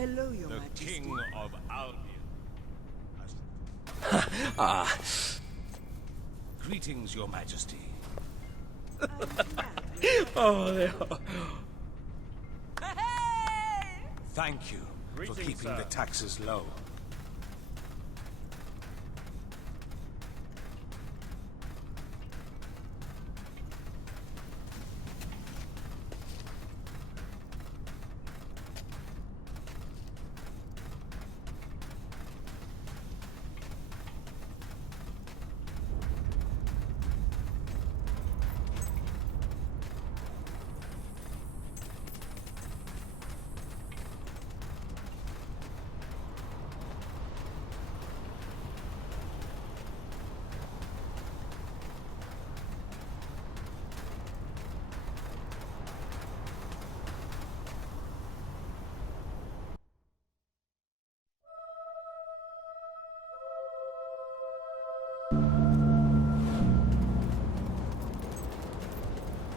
Hello, Your The Majesty. King of Albion. Ah, Greetings, Your Majesty. I'm glad oh, Dios. Thank you for Greetings, keeping sir. the taxes low.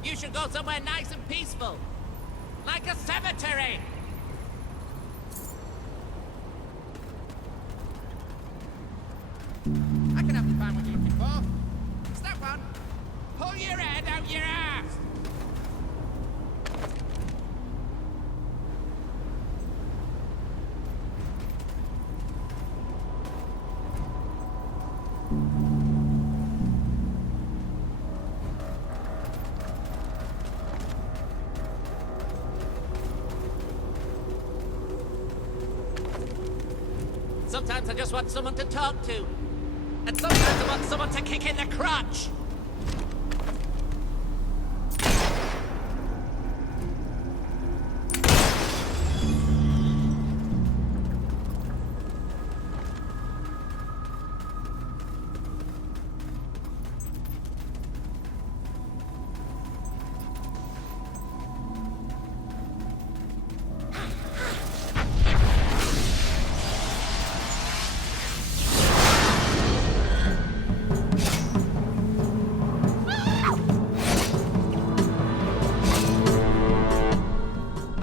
You should go somewhere nice and peaceful. Like a cemetery. I can help you find what you're looking for. It's that one. Pull your head out your ass. Sometimes I just want someone to talk to. And sometimes I want someone to kick in the crotch.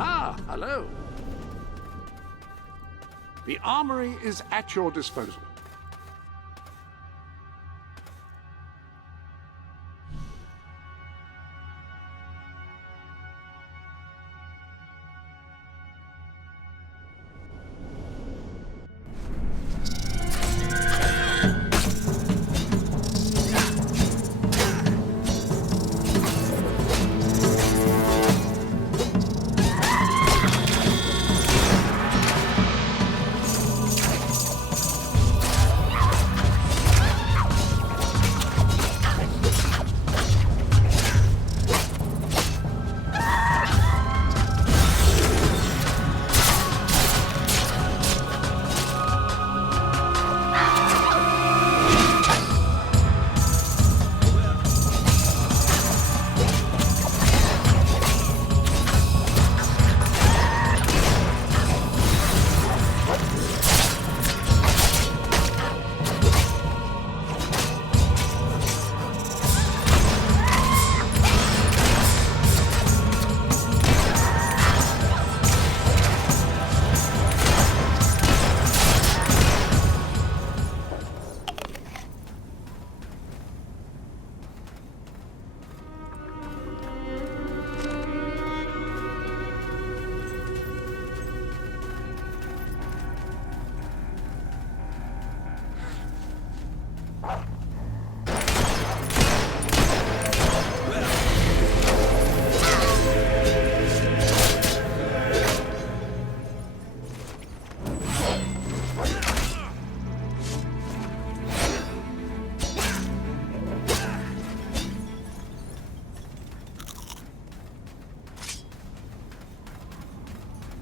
Ah, hello. The armory is at your disposal.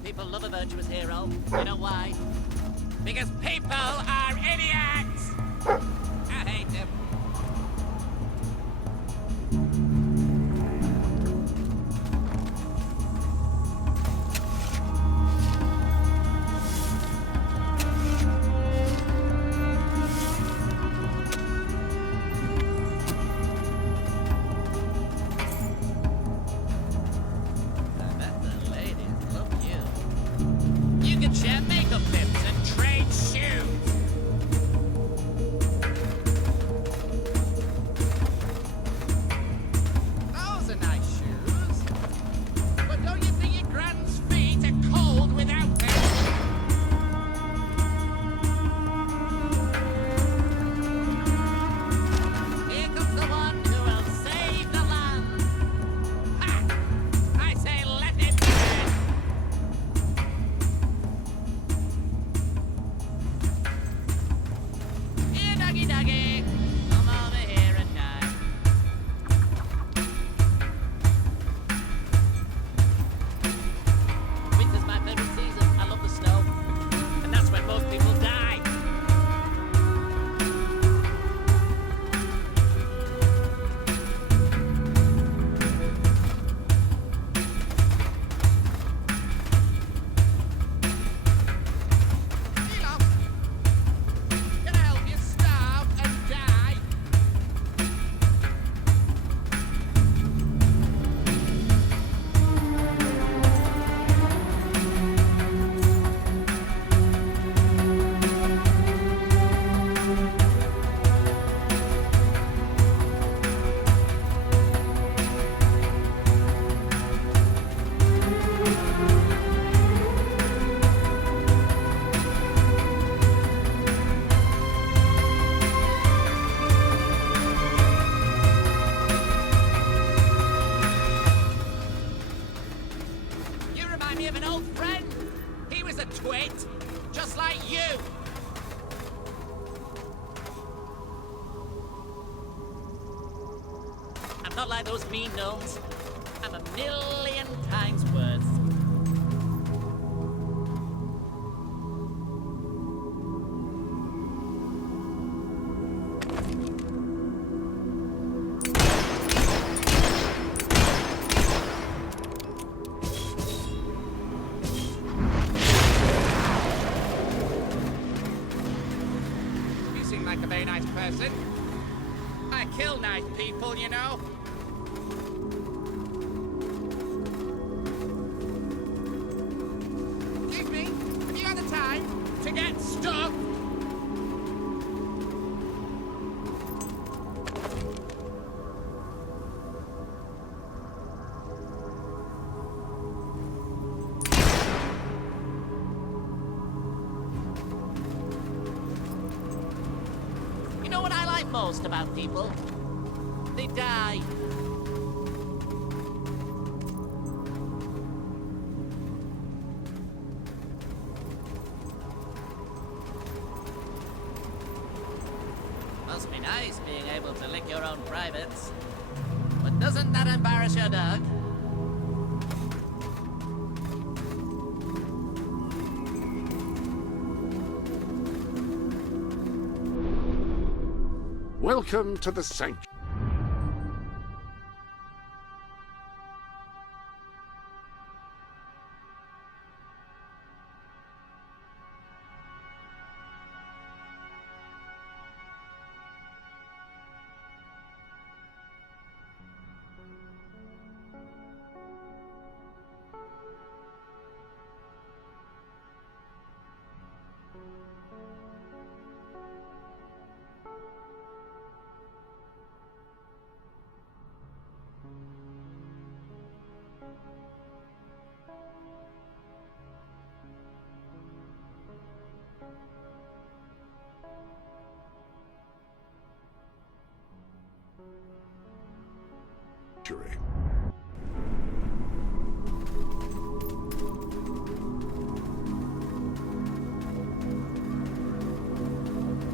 People love a virtuous hero. You know why? Because people are idiots! I hate them. I bet the ladies love you. You can share makeup tips and trade shoes. Those are nice shoes. But don't you think your grand's feet are cold without them? Here comes the one who will save the land. Ha! I say let him begin. Here, doggy doggy. Come over here and die. Winter's my favorite season. I love the snow. And that's when most people die. Hello. Can I help you starve and die? You remind me of an old friend. He was a twit, just like you. I'm not like those mean gnomes. I'm a million times worse. You seem like a very nice person. I kill nice people, you know. Excuse me, have you got the time to get stuck? You know what I like most about people? They die. Must be nice being able to lick your own privates. But doesn't that embarrass your dog? Welcome to the sanctuary.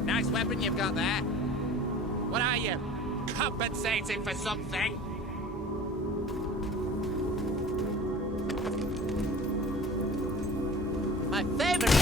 Nice weapon you've got there. What are you? Compensating for something? My favorite.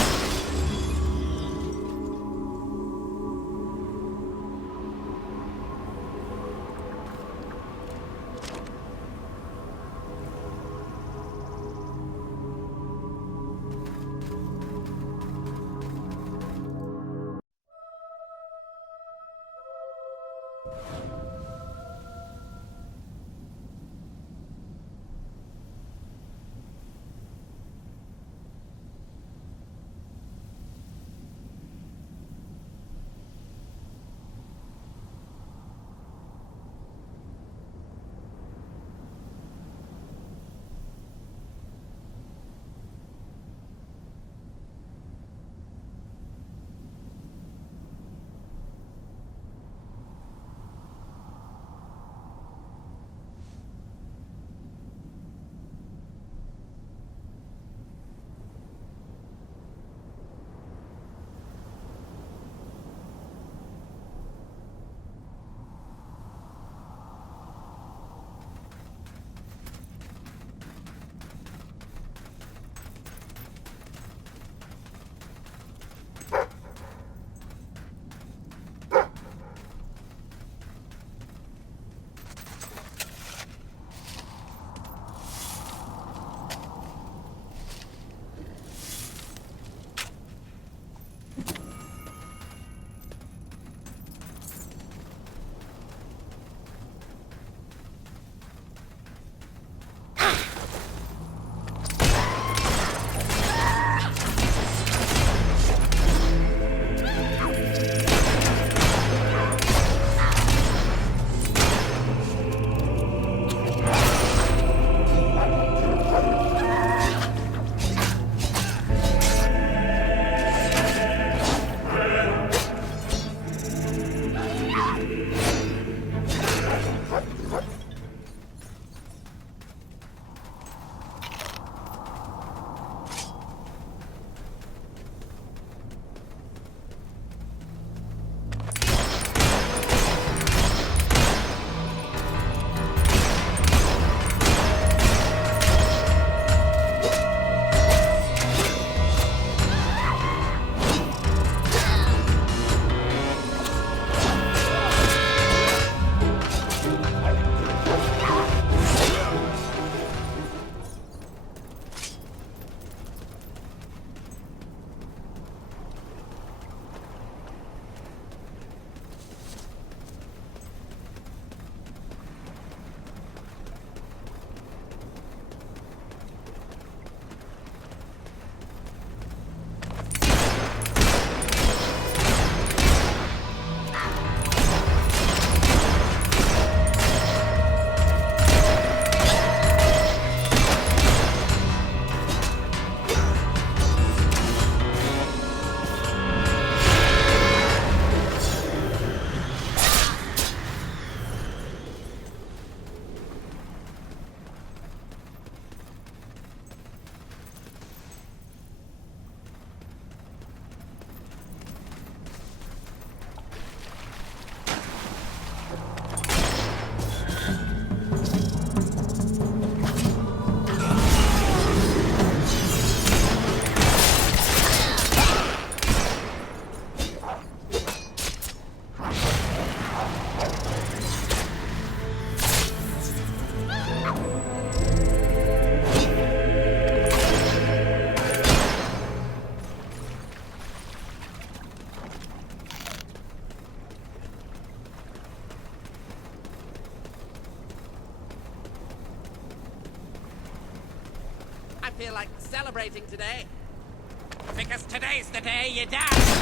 I feel like celebrating today. Because today's the day you die.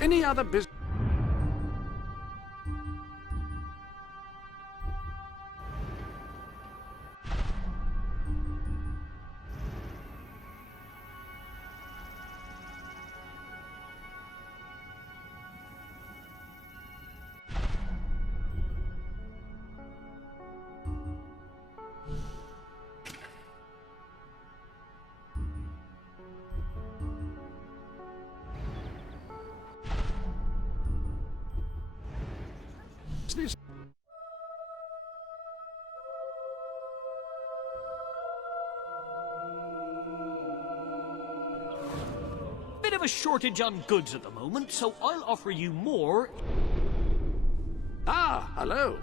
Any other business? Bit of a shortage on goods at the moment, so I'll offer you more. Ah, hello.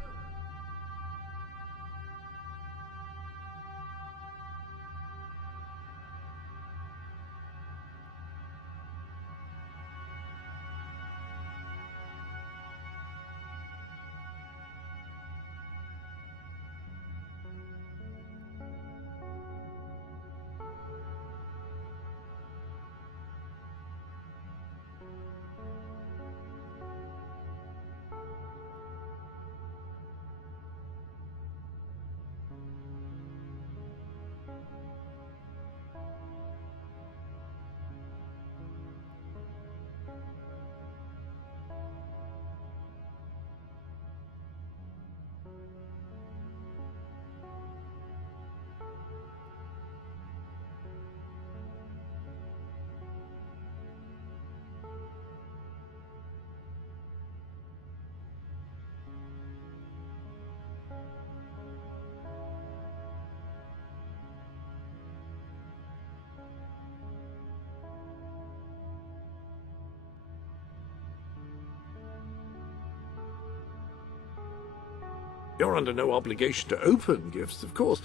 You're under no obligation to open gifts, of course.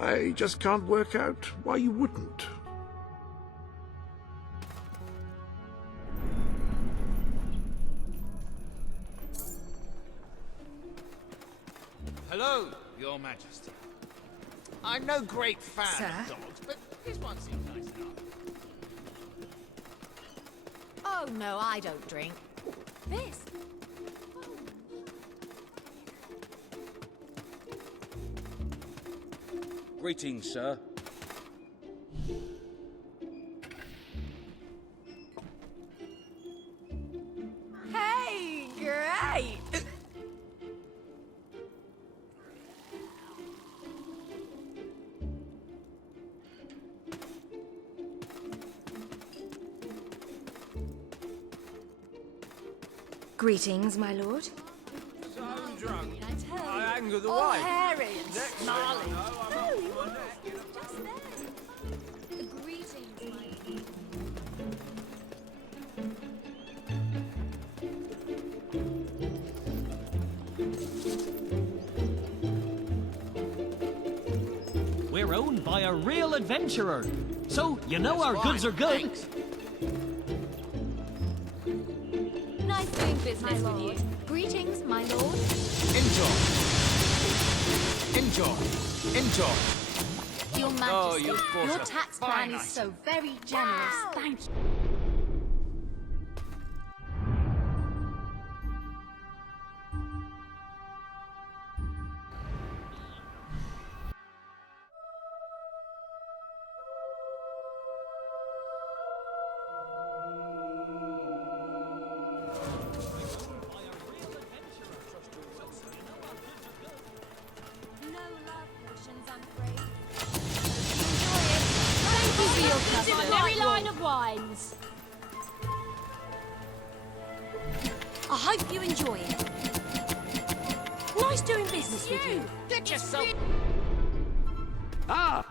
I just can't work out why you wouldn't. Hello, Your Majesty. I'm no great fan Sir? of dogs, but this one seems nice enough. Oh, no, I don't drink. This? Greetings, sir. Hey, great! Greetings, my lord. So drunk. I tell you. I angered the All wife. hairy and Next thing snarly. I know, I'm No, up he to my was neck. just there. Greetings, my lord. We're owned by a real adventurer, so you know our Fine, goods are good. thanks. Nice doing business with you. Greetings, my lord. Enjoy. Enjoy. Enjoy. Your Majesty, Oh, you've bought your a tax fine plan is item. so very generous. Thank you. my line of wines. I hope you enjoy it. Nice doing business with you. Get yourself... Ah!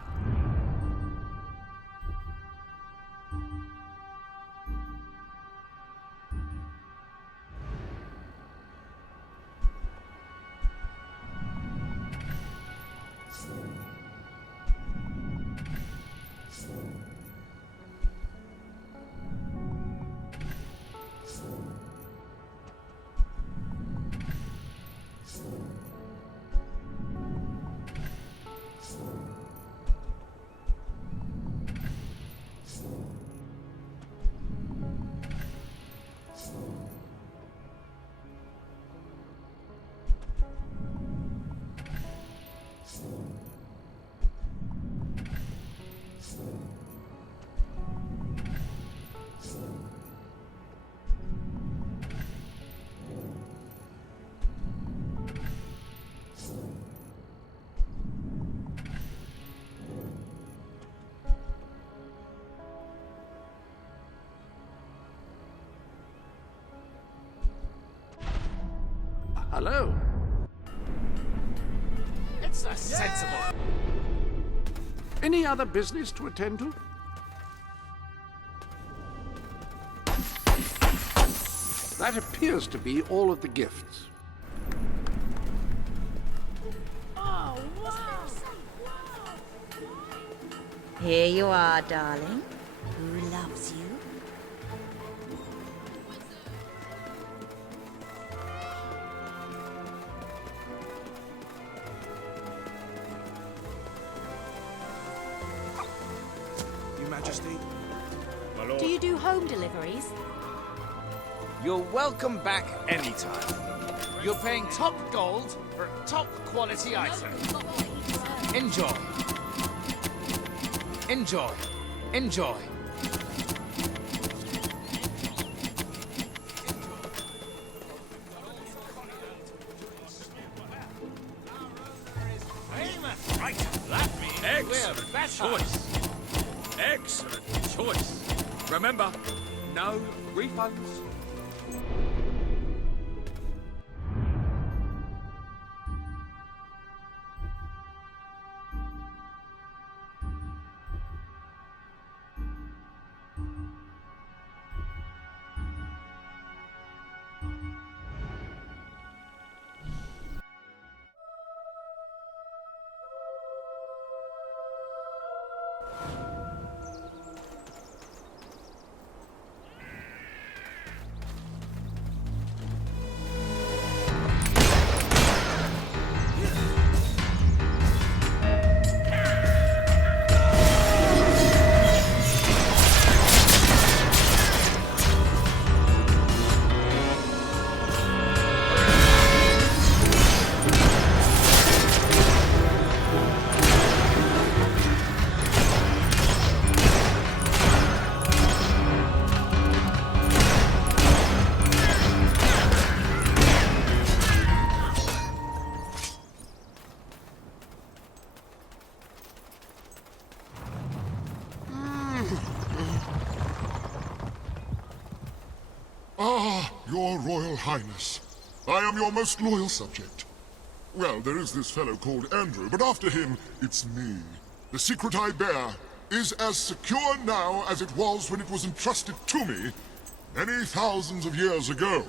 Hello. It's a sensible... Any other business to attend to? That appears to be all of the gifts. Here you are, darling. Who loves you? Your Majesty. Do you do home deliveries? You're welcome back anytime. You're paying top gold for a top quality item. Enjoy. Enjoy. Enjoy. Right, that means Excellent we're choice. Excellent choice. Remember, no refunds. Ah, your Royal Highness. I am your most loyal subject. Well, there is this fellow called Andrew, but after him, it's me. The secret I bear is as secure now as it was when it was entrusted to me many thousands of years ago.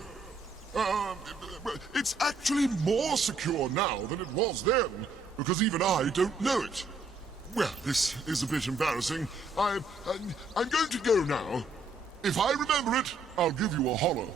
It's actually more secure now than it was then, because even I don't know it. Well, this is a bit embarrassing. I'm going to go now. If I remember it, I'll give you a holler.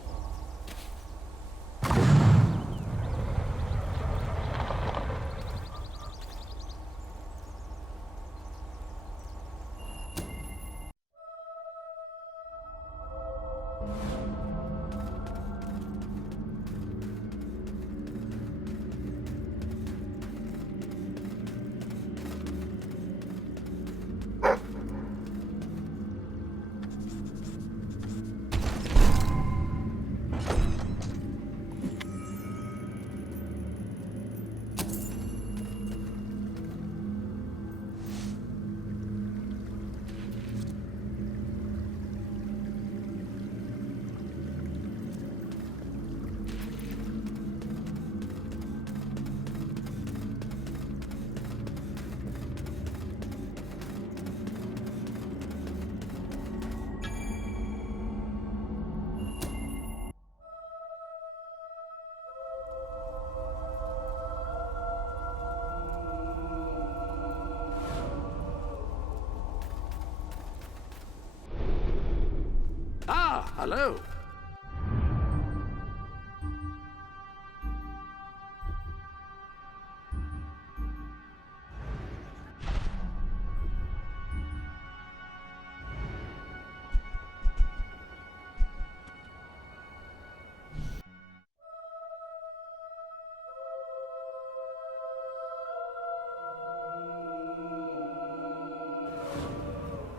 Ah, hello.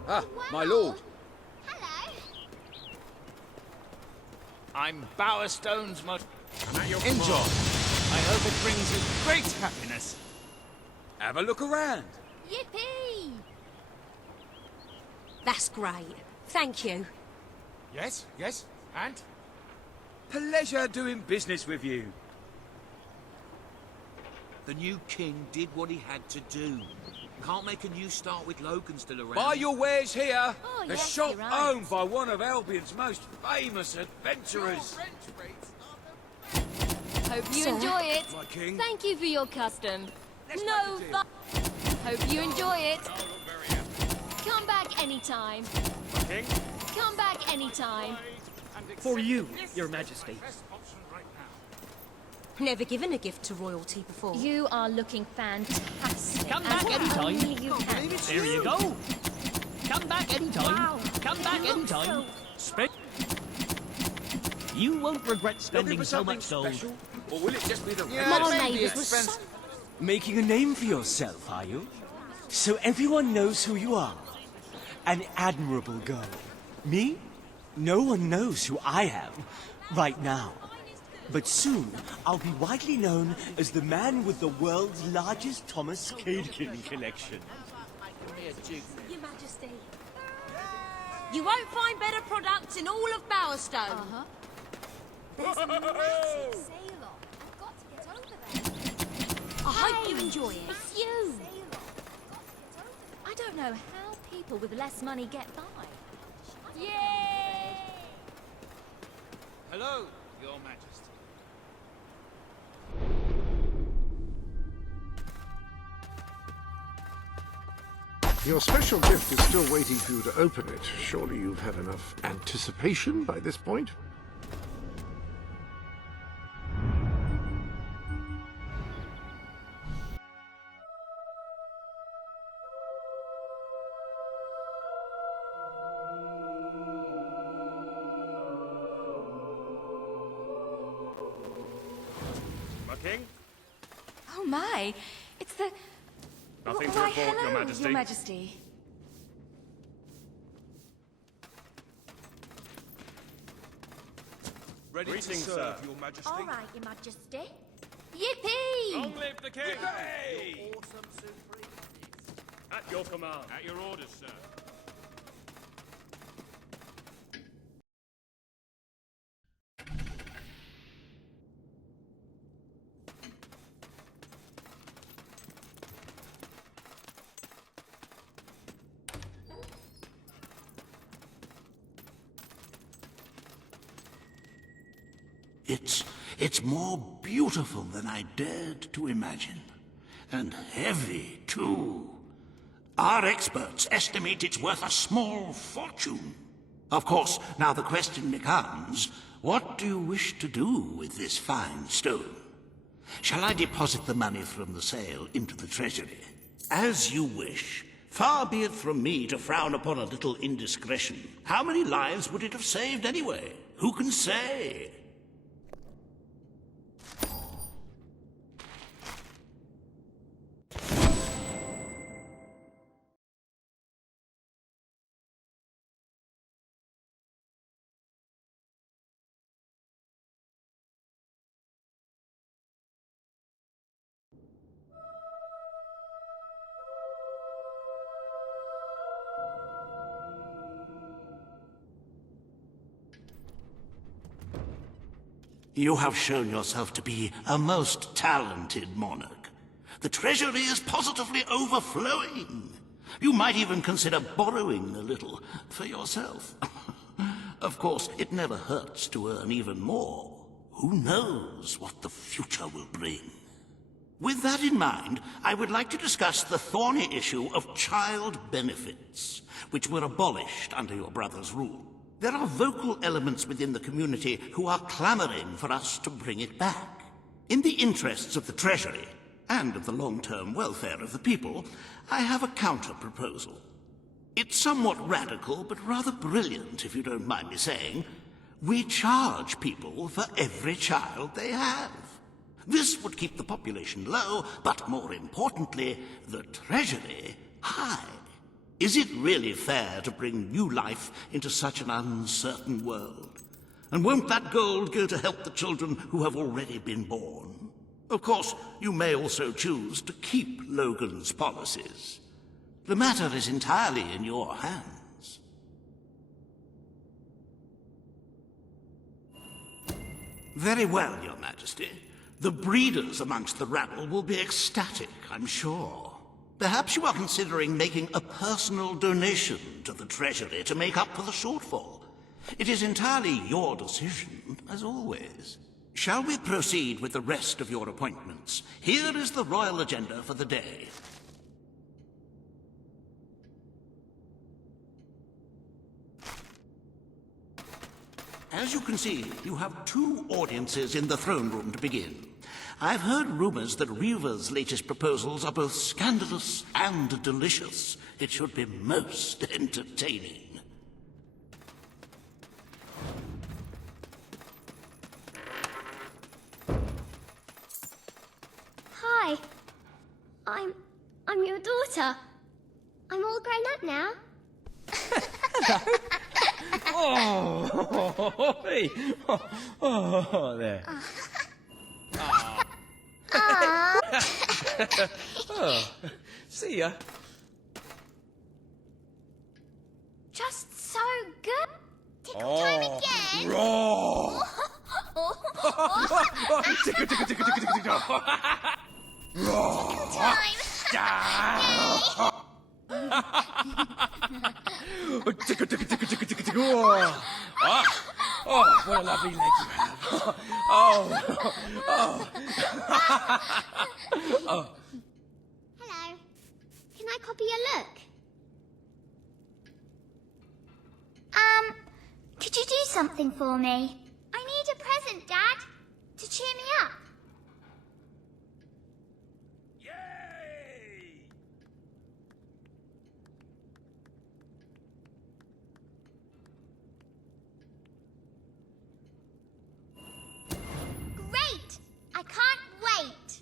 Ah, my lord. Hello. I'm Bowerstone's most... I'm at your Enjoy. command. I hope it brings you great happiness. Have a look around. Yippee! That's great. Thank you. Yes, yes, and? Pleasure doing business with you. The new king did what he had to do. Can't make a new start with Logan still around. Buy your wares here. Oh, the yes, shop you're right. owned by one of Albion's most famous adventurers. Hope you Sir? enjoy it. My king. Thank you for your custom. Let's No make a deal. fu- Hope you enjoy it. Come back anytime. My king. Come back anytime. For you, Your Majesty. Never given a gift to royalty before. You are looking fantastic. Come back And anytime. only you can. There you go. Come back anytime. Wow. Come back You look anytime. Spend. You won't regret Looking spending for so something much gold. special? Or will it just be the Yeah, My maybe neighbours were expensive. so... Making a name for yourself, are you? So everyone knows who you are. An admirable girl. Me? No one knows who I am right now. But soon, I'll be widely known as the man with the world's largest Thomas Cadekin collection. Your Majesty. You won't find better products in all of Bowerstone. Uh-huh. There's a massive sail off. I've got to get over there. I hope you enjoy it. It's you. Sail off. I've got to get over there. I don't know how people with less money get by. Yay! Hello, Your Majesty. Your special gift is still waiting for you to open it. Surely you've had enough anticipation by this point? My king. Oh my! It's the. Nothing to Why, report, hello, Your Majesty. Your Majesty. Ready to serve, Your Majesty. All right, Your Majesty. Yippee! Long live the king! Hey! At your command. At your orders, sir. It's more beautiful than I dared to imagine. And heavy, too. Our experts estimate it's worth a small fortune. Of course, now the question becomes, what do you wish to do with this fine stone? Shall I deposit the money from the sale into the treasury? As you wish. Far be it from me to frown upon a little indiscretion. How many lives would it have saved anyway? Who can say? You have shown yourself to be a most talented monarch. The treasury is positively overflowing. You might even consider borrowing a little for yourself. Of course, it never hurts to earn even more. Who knows what the future will bring? With that in mind, I would like to discuss the thorny issue of child benefits, which were abolished under your brother's rule. There are vocal elements within the community who are clamoring for us to bring it back. In the interests of the Treasury, and of the long-term welfare of the people, I have a counter-proposal. It's somewhat radical, but rather brilliant, if you don't mind me saying. We charge people for every child they have. This would keep the population low, but more importantly, the Treasury high. Is it really fair to bring new life into such an uncertain world? And won't that gold go to help the children who have already been born? Of course, you may also choose to keep Logan's policies. The matter is entirely in your hands. Very well, Your Majesty. The breeders amongst the rabble will be ecstatic, I'm sure. Perhaps you are considering making a personal donation to the Treasury to make up for the shortfall. It is entirely your decision, as always. Shall we proceed with the rest of your appointments? Here is the royal agenda for the day. As you can see, you have 2 audiences in the throne room to begin. I've heard rumors that Reva's latest proposals are both scandalous and delicious. It should be most entertaining. Hi. I'm your daughter. I'm all grown up now. Oh, hey. Oh, there. Oh, see ya. Just so good. Tickle time again. Raw. Tickle time. Tickle, tickle, tickle, tickle, tickle, tickle. Oh, what a lovely leg you have. Oh. Hello. Can I copy your look? Could you do something for me? I need a present, Dad, to cheer me up. Great! I can't wait!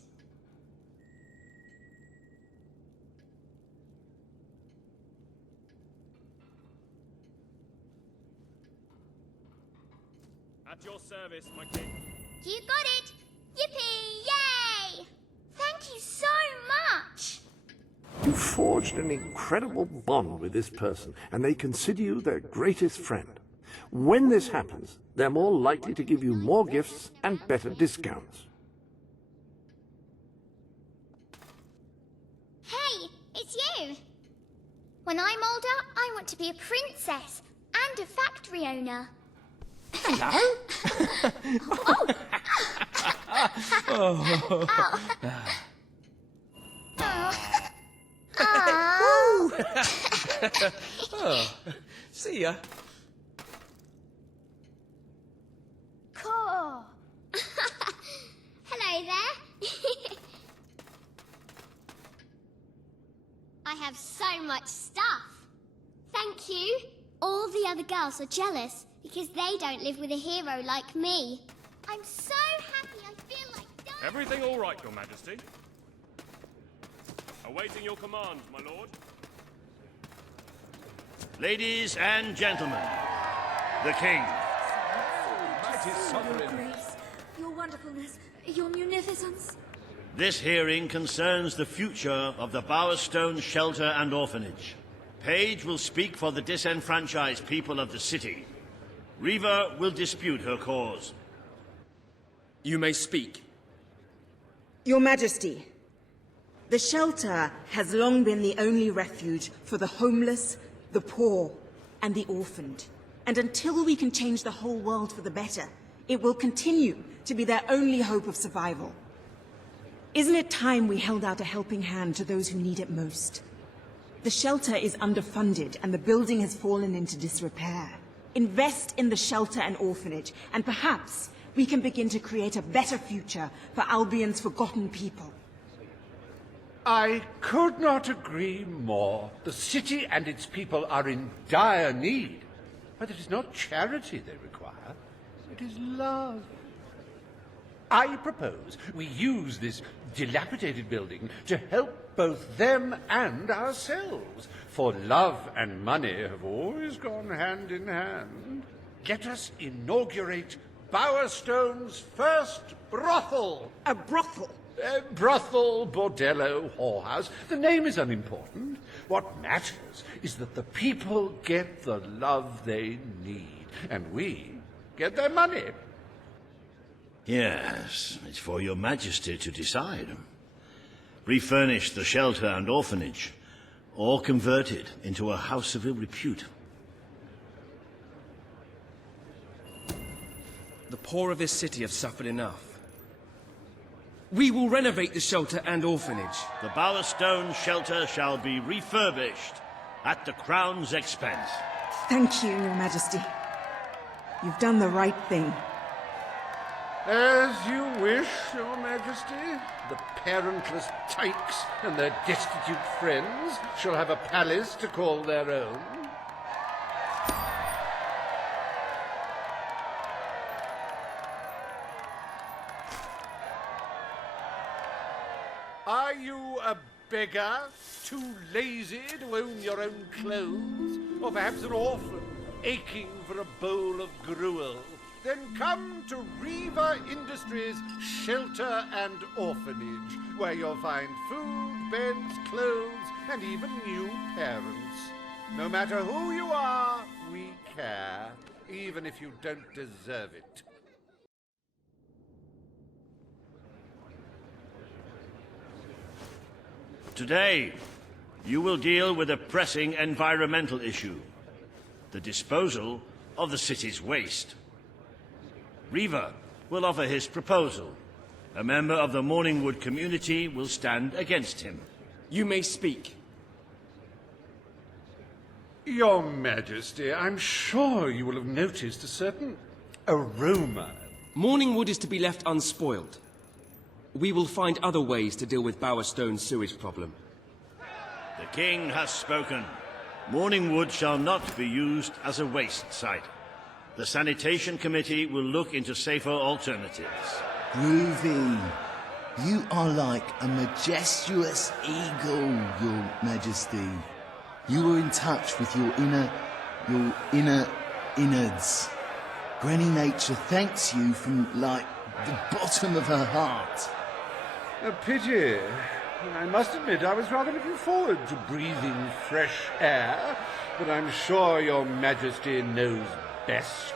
At your service, my king. You got it! Yippee! Yay! Thank you so much! You forged an incredible bond with this person, and they consider you their greatest friend. When this happens, they're more likely to give you more gifts and better discounts. Hey, it's you! When I'm older, I want to be a princess and a factory owner. Hello? Oh. Oh, see ya. Cool. Hello there. I have so much stuff. Thank you. All the other girls are jealous because they don't live with a hero like me. I'm so happy I feel like dying. Everything all right, Your Majesty? Awaiting your command, my lord. Ladies and gentlemen, the king. Your grace, your wonderfulness, your munificence. This hearing concerns the future of the Bowerstone Shelter and Orphanage. Paige will speak for the disenfranchised people of the city. Reva will dispute her cause. You may speak. Your Majesty, the shelter has long been the only refuge for the homeless, the poor, and the orphaned. And until we can change the whole world for the better, it will continue to be their only hope of survival. Isn't it time we held out a helping hand to those who need it most? The shelter is underfunded and the building has fallen into disrepair. Invest in the shelter and orphanage, and perhaps we can begin to create a better future for Albion's forgotten people. I could not agree more. The city and its people are in dire need. But it is not charity they require. It is love. I propose we use this dilapidated building to help both them and ourselves. For love and money have always gone hand in hand. Let us inaugurate Bowerstone's first brothel. A brothel? Brothel, bordello, whorehouse. The name is unimportant. What matters is that the people get the love they need, and we get their money. Yes, it's for your majesty to decide. Refurnish the shelter and orphanage, or convert it into a house of ill repute. The poor of this city have suffered enough. We will renovate the shelter and orphanage. The Bowerstone shelter shall be refurbished at the Crown's expense. Thank you, Your Majesty. You've done the right thing. As you wish, Your Majesty. The parentless tykes and their destitute friends shall have a palace to call their own. Are you a beggar, too lazy to own your own clothes? Or perhaps an orphan, aching for a bowl of gruel? Then come to Riva Industries Shelter and Orphanage, where you'll find food, beds, clothes, and even new parents. No matter who you are, we care, even if you don't deserve it. Today, you will deal with a pressing environmental issue: the disposal of the city's waste. Riva will offer his proposal. A member of the Morningwood community will stand against him. You may speak. Your Majesty, I'm sure you will have noticed a certain aroma. Morningwood is to be left unspoiled. We will find other ways to deal with Bowerstone's sewage problem. The king has spoken. Morningwood shall not be used as a waste site. The sanitation committee will look into safer alternatives. Groovy. You are like a majestuous eagle, Your Majesty. You are in touch with your inner innards. Granny Nature thanks you from, like, the bottom of her heart. A pity. I must admit I was rather looking forward to breathing fresh air, but I'm sure Your Majesty knows best.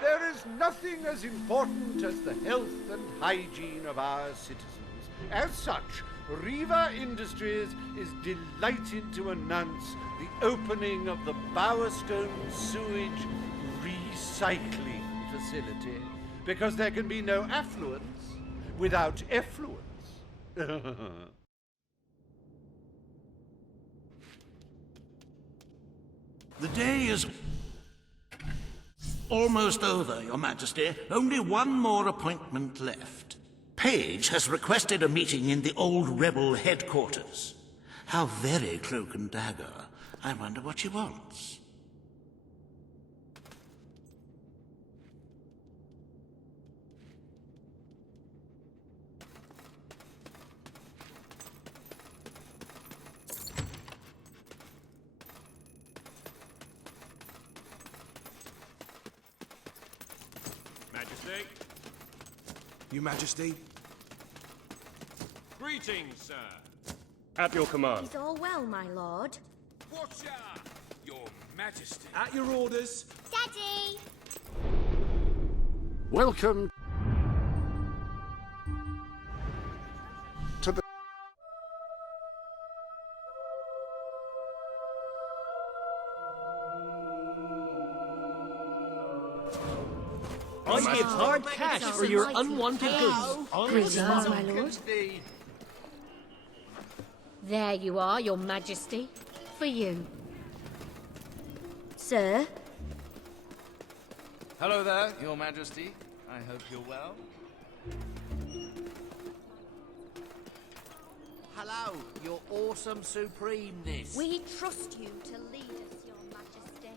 There is nothing as important as the health and hygiene of our citizens. As such, Riva Industries is delighted to announce the opening of the Bowerstone Sewage Recycling Facility, because there can be no affluence without effluence. The day is almost over, Your Majesty. Only one more appointment left. Page has requested a meeting in the old rebel headquarters. How very cloak and dagger. I wonder what she wants. Majesty. Your Majesty. Greetings, sir. At your command. Is all well, my lord? Watcha, Your Majesty. At your orders. Daddy! Welcome to the... I give hard cash for your unwanted goods. Greetings, my lord. There you are, Your Majesty. For you. Sir? Hello there, Your Majesty. I hope you're well. Hello, Your Awesome Supremeness. We trust you to lead us, Your Majesty.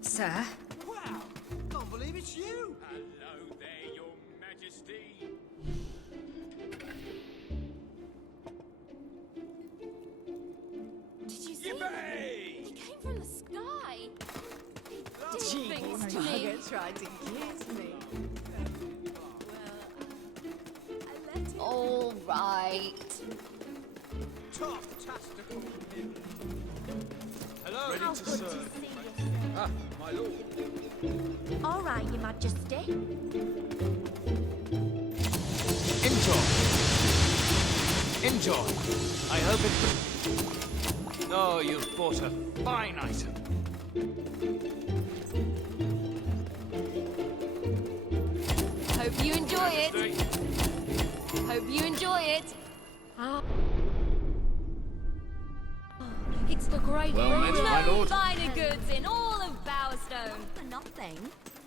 Sir? Wow! Can't believe it's you! Hello there, Your Majesty. Did you see him? He came from the sky. He did things to me. tried to kiss me. All right. Tough tastical from him. Hello? How good to see you. Ah, my lord. All right, Your Majesty. Enjoy. Enjoy. I hope it... Oh, you've bought a fine item. Hope you enjoy it. Hope you enjoy it. Oh. It's the great finer goods in all of Bowerstone. For nothing.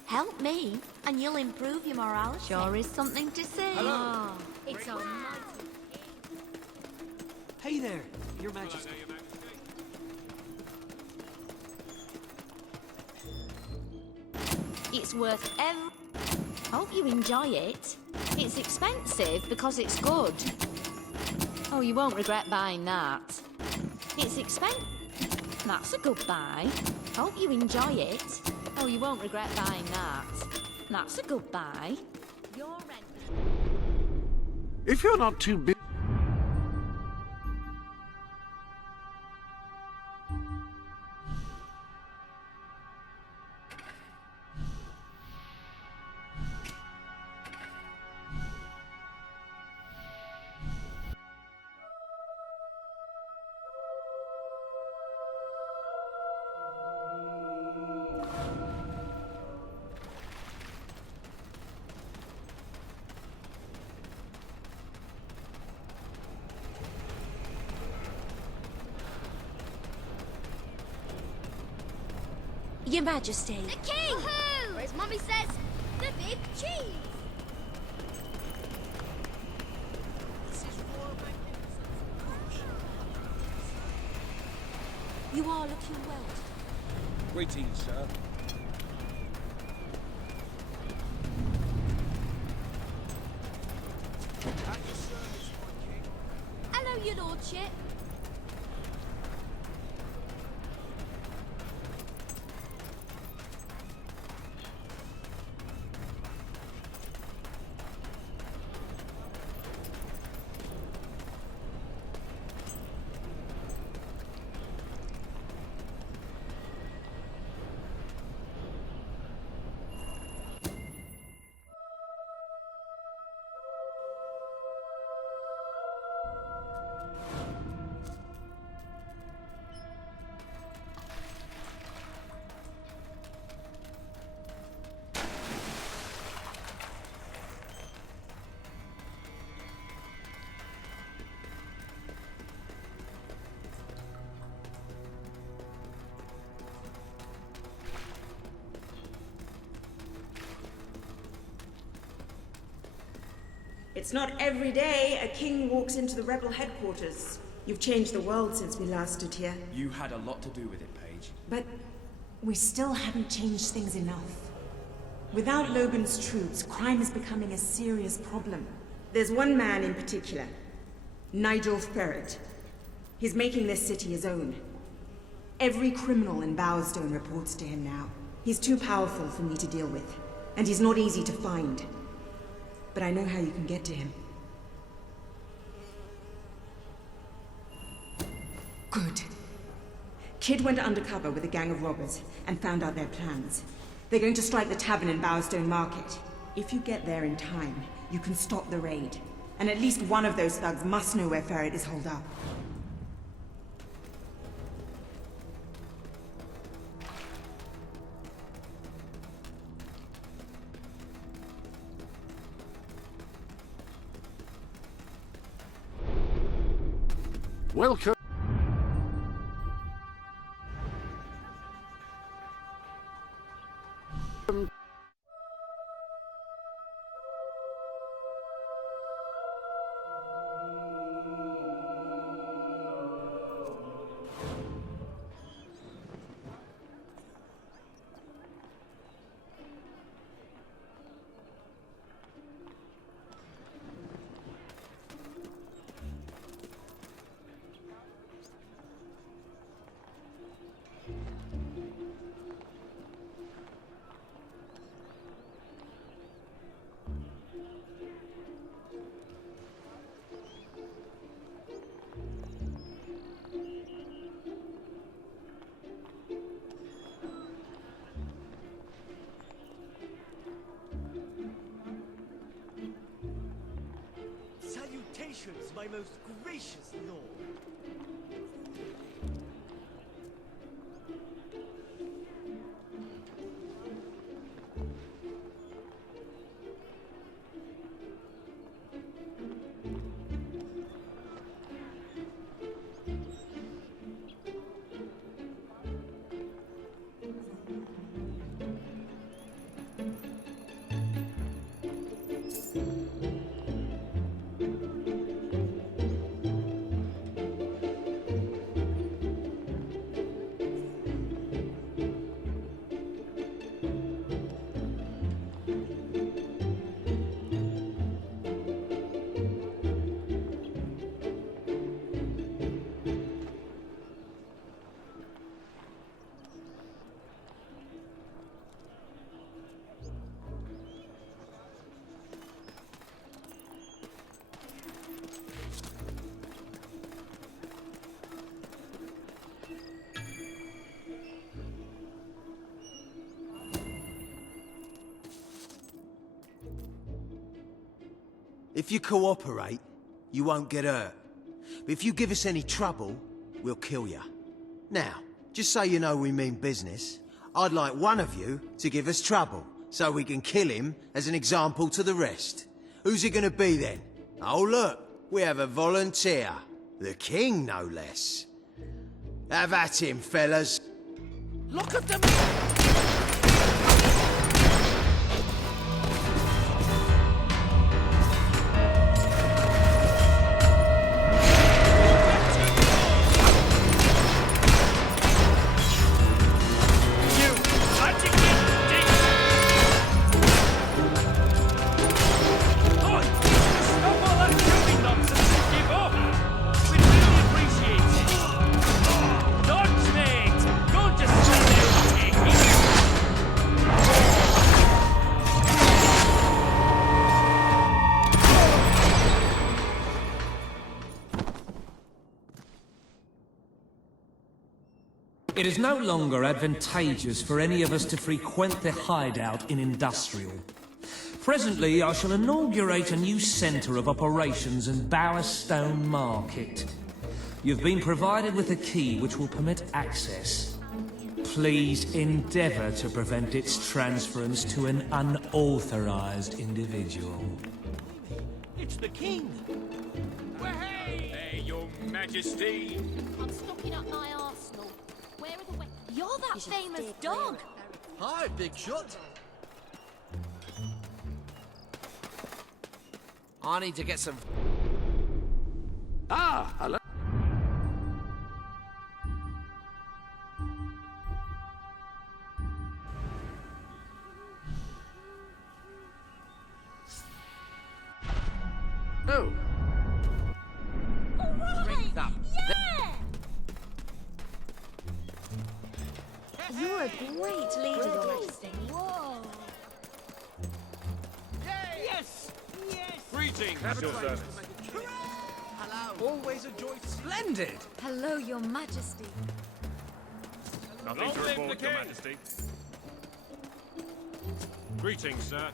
Help me, and you'll improve your morality. Sure is something to see. Ah, it's a mighty. Hey there, Your Majesty. It's worth every... Hope you enjoy it. It's expensive because it's good. Oh, you won't regret buying that. It's expensive. That's a good buy. Hope you enjoy it. Oh, you won't regret buying that. That's a good buy. Your rent... If you're not too busy... Your Majesty. The king! Or as Mummy says, the big cheese! You are looking well. Greetings, sir. Hello, Your Lordship. It's not every day a king walks into the rebel headquarters. You've changed the world since we last stood here. You had a lot to do with it, Paige. But we still haven't changed things enough. Without Logan's troops, crime is becoming a serious problem. There's one man in particular, Nigel Ferret. He's making this city his own. Every criminal in Bowerstone reports to him now. He's too powerful for me to deal with, and he's not easy to find. But I know how you can get to him. Good. Kid went undercover with a gang of robbers and found out their plans. They're going to strike the tavern in Bowerstone Market. If you get there in time, you can stop the raid. And at least one of those thugs must know where Ferret is holed up. Welcome. Salutations, my most gracious lord. If you cooperate, you won't get hurt. But if you give us any trouble, we'll kill you. Now, just so you know we mean business, I'd like one of you to give us trouble, so we can kill him as an example to the rest. Who's it gonna be then? Oh look, we have a volunteer. The king, no less. Have at him, fellas. Look at them! It is no longer advantageous for any of us to frequent the hideout in Industrial. Presently, I shall inaugurate a new centre of operations in Bowerstone Market. You've been provided with a key which will permit access. Please endeavour to prevent its transference to an unauthorised individual. It's the king! Hey, your majesty! I'm stocking up my arsenal. Where are the weapons? You're that famous dog! Hi, big shot. I need to get some... Ah, hello. Oh. Bring up. Yeah! You're a great leader, Your Majesty. Whoa! Yes! Yes! Greetings, your servants. Hello. Always a joy. Splendid. Hello, Your Majesty. Nothing to report, your majesty. Greetings, sir.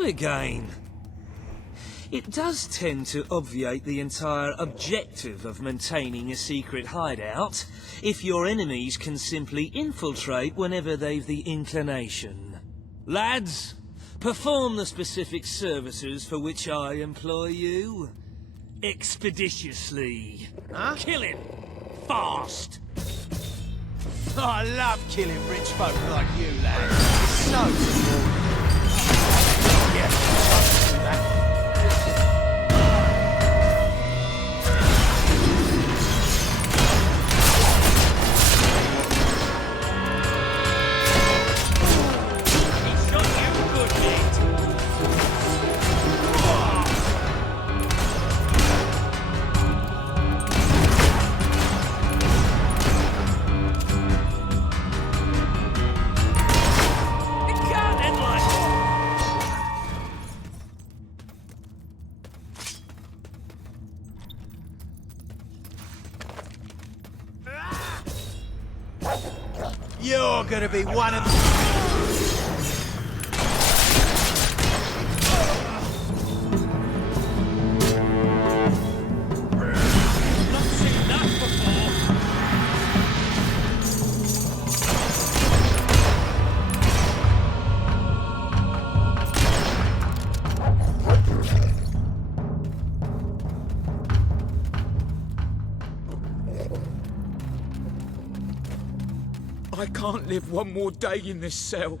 you again. It does tend to obviate the entire objective of maintaining a secret hideout if your enemies can simply infiltrate whenever they've the inclination. Lads, perform the specific services for which I employ you. Expeditiously. Huh? Kill him. Fast. I love killing rich folk like you, lad. It's so rewarding. Yeah, I'll do that. You're gonna be one of I can't live one more day in this cell.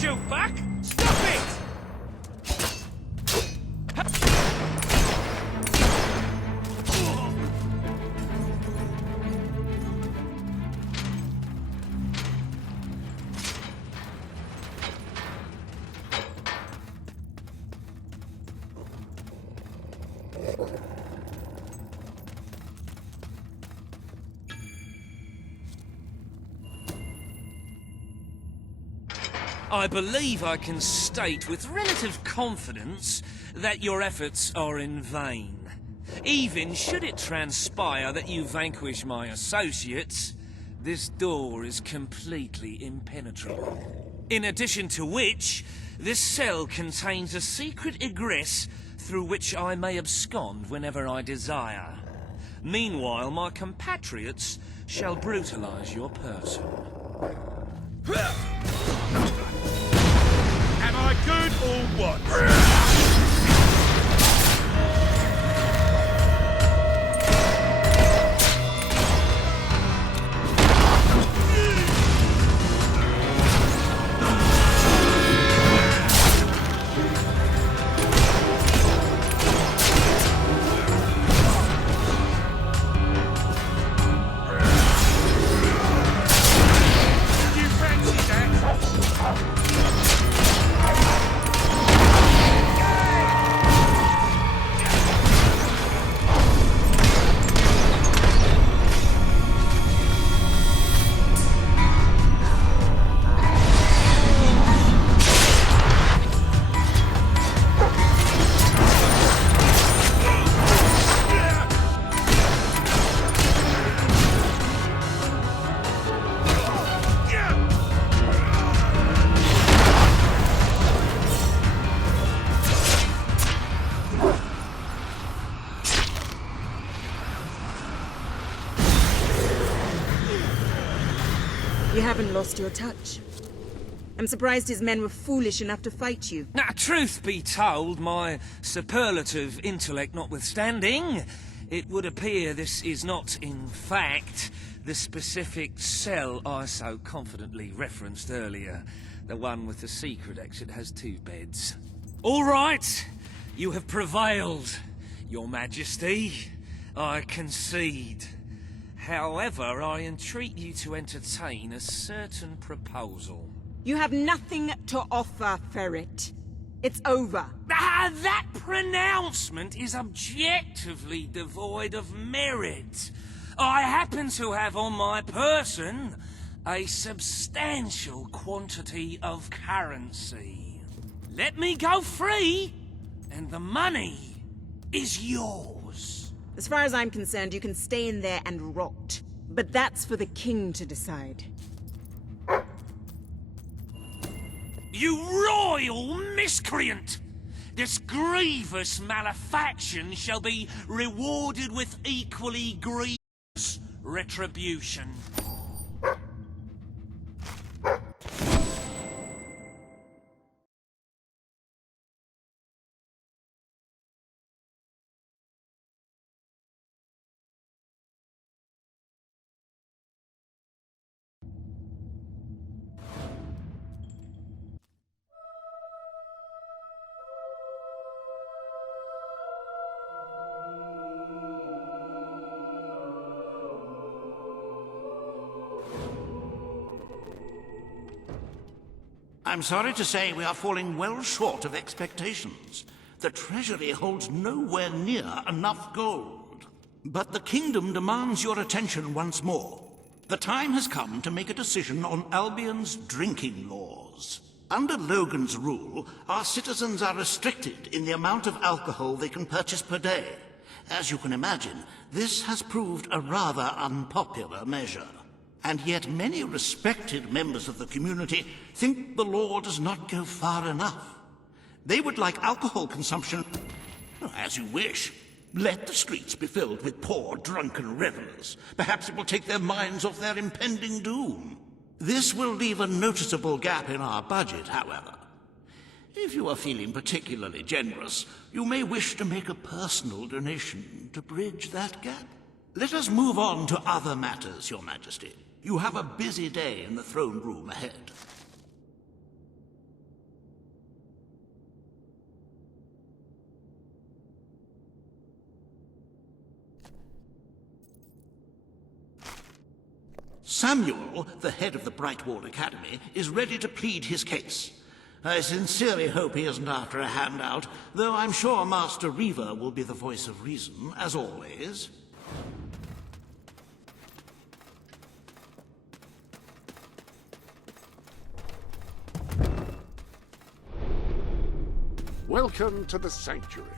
Shoot back! Stop it! I believe I can state with relative confidence that your efforts are in vain. Even should it transpire that you vanquish my associates, this door is completely impenetrable. In addition to which, this cell contains a secret egress through which I may abscond whenever I desire. Meanwhile, my compatriots shall brutalize your person. Am I good or what? You haven't lost your touch. I'm surprised his men were foolish enough to fight you. Now, truth be told, my superlative intellect notwithstanding, it would appear this is not, in fact, the specific cell I so confidently referenced earlier. The one with the secret exit has 2 beds. All right, you have prevailed, Your Majesty. I concede. However, I entreat you to entertain a certain proposal. You have nothing to offer, Ferret. It's over. Ah, that pronouncement is objectively devoid of merit. I happen to have on my person a substantial quantity of currency. Let me go free, and the money is yours. As far as I'm concerned, you can stay in there and rot. But that's for the king to decide. You royal miscreant! This grievous malefaction shall be rewarded with equally grievous retribution. I'm sorry to say we are falling well short of expectations. The treasury holds nowhere near enough gold. But the kingdom demands your attention once more. The time has come to make a decision on Albion's drinking laws. Under Logan's rule, our citizens are restricted in the amount of alcohol they can purchase per day. As you can imagine, this has proved a rather unpopular measure. And yet many respected members of the community think the law does not go far enough. They would like alcohol consumption as you wish. Let the streets be filled with poor, drunken revelers. Perhaps it will take their minds off their impending doom. This will leave a noticeable gap in our budget, however. If you are feeling particularly generous, you may wish to make a personal donation to bridge that gap. Let us move on to other matters, Your Majesty. You have a busy day in the throne room ahead. Samuel, the head of the Brightwall Academy, is ready to plead his case. I sincerely hope he isn't after a handout, though I'm sure Master Reaver will be the voice of reason, as always. Welcome to the Sanctuary.